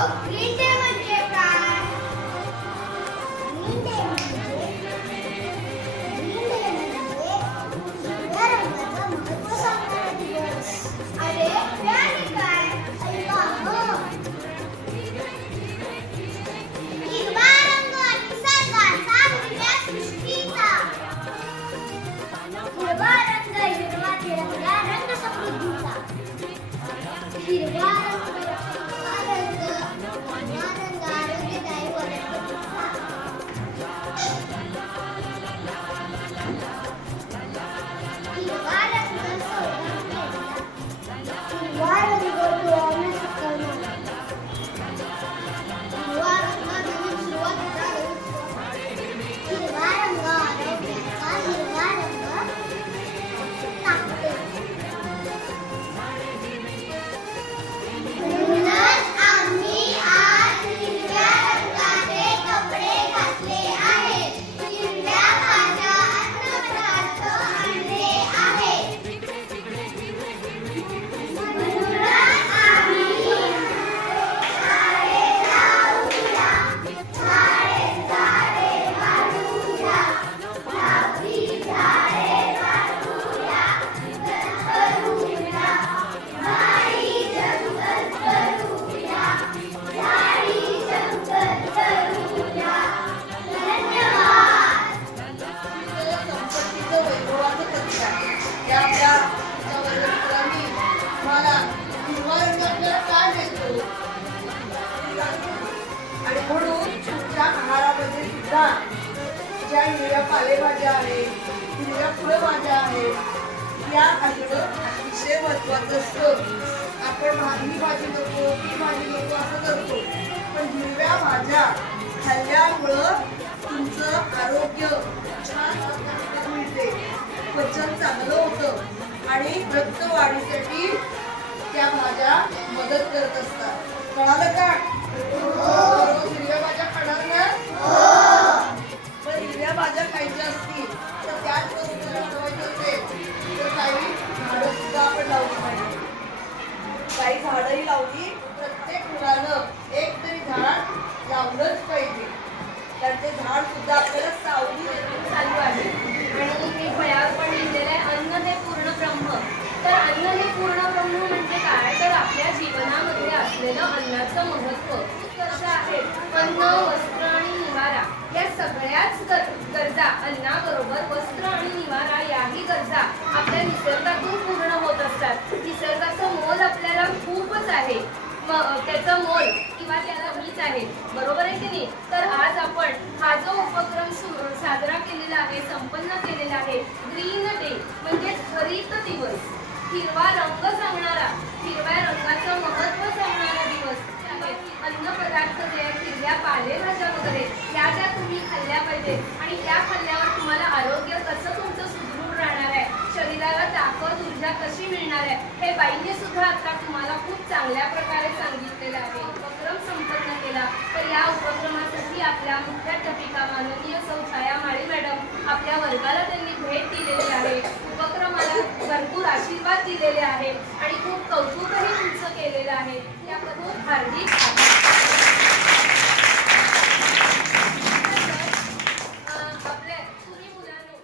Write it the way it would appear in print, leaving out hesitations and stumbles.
Green day म्हणजे काय? Green day म्हणजे हिरव्या रंगाचं महत्त्व सांगणारा दिवस. अरे आणि काय? ऐका हिरवा रंग निसर्गाचा, हिरव्या सृष्टीचा. हिरवा रंग हिरवा तिरंगा रंग समृद्धीचा. हिरवा रंग आरोग्यदायी वनस्पतीचा. हिरवा रंग सौंदर्याचा. हिरवा रंग डोळ्यांना सुकवणारा. हिरवा रंग नवीन सुरुवातीचा. हिरवा रंग आरोग्याचा. हिरवा रंग ताकदीचा. म्हणूनच आम्ही आज हिरव्या रंगाचे कपडे घातले आहेत. हिरव्या भाज्या अन्नपदार्थ आणले आहेत. म्हणूनच आम्ही झाडे लावूया, झाडे वाढवूया, लावली झाडे वाढवूया, करूया झाडी जंगल करूया, झाडी जंगल करूया. धन्यवाद. संपत्तीचं वैभवाचं कथन आहे. त्या आपल्या वर्गमित्रांनी मला हिरवा रंग आपल्याला काय देतो आणि म्हणून तुमच्या आहारामध्ये सुद्धा ज्या हिरव्या पालेभाज्या आहेत, हिरव्या फळभाज्या आहेत, या असणं अतिशय महत्वाचं असतं. आपण ही भाजी नको ती भाजी नको असं करतो, पण हिरव्या भाज्या खाल्ल्यामुळं तुमचं आरोग्य छान मिळते, पचन चांगलं होतं आणि रक्तवाढीसाठी त्या भाज्या मदत करत असतात. कळालं का? रोज हिरव्या भाज्या खाणार ना? पण हिरव्या भाज्या खायच्या असतील तर त्याचबरोबर वाढवायचं असेल तर काही झाडं सुद्धा आपण लावली पाहिजे. काही झाडंही लावली. प्रत्येक मुलानं एक तरी झाड लावलंच पाहिजे, कारण ते झाड सुद्धा आपल्याला सावली चालू आहे. आणि मी फळ्यावर पण लिहिलेलं आहे अन्न हे पूर्ण ब्रह्म. तर अन्न हे पूर्ण ब्रह्म म्हणजे काय? तर आपल्या जीवनामध्ये असलेलं अन्नाचं महत्त्व कसं आहे. अन्न, वस्त्र आणि निवारा या सगळ्याच गरजा, अन्नाबरोबर वस्त्र आणि निवारा याही गरजा आपल्या निसर्गातून पूर्ण होत असतात. निसर्गाचं मोल आपल्याला खूपच आहे. त्याचं मोल किंवा त्याला मीच आहे. बरोबर आहे की नाही? तर आज आपण हा जो उपक्रम साजरा केलेला आहे, संपन्न केलेला आहे, ग्रीन डे म्हणजेच हरित दिवस, हिरवा रंग सांगणारा, हिरव्या रंगाचं महत्त्व सांगणारा दिवस आहे. अन्न पदार्थ जे आहेत, हिरव्या पालेभाज्या वगैरे त्या तुम्ही खाल्ल्या पाहिजे आणि त्या खाल्ल्यावर तुम्हाला आरोग्य कसं तुमचं सुदृढ राहणार आहे, शरीराला ताकद ऊर्जा कशी मिळणार आहे, हे बाईंनी सुद्धा आता तुम्हाला खूप चांगल्या प्रकारे सांगितलेलं आहे. उपक्रम संपन्न केला. तर या उपक्रमासाठी आपल्या मुख्याध्यापिका माननीय सौ छाया माळी मॅडम आपल्या वर्गाला त्यांनी भेट दिलेली आहे. उपक्रमाला भरपूर आशीर्वाद दिलेले आहे आणि खूप कौतुकही तुमचं केलेलं आहे. त्याबद्दल हार्दिक आभार. आपल्या तुम्ही मुलांनो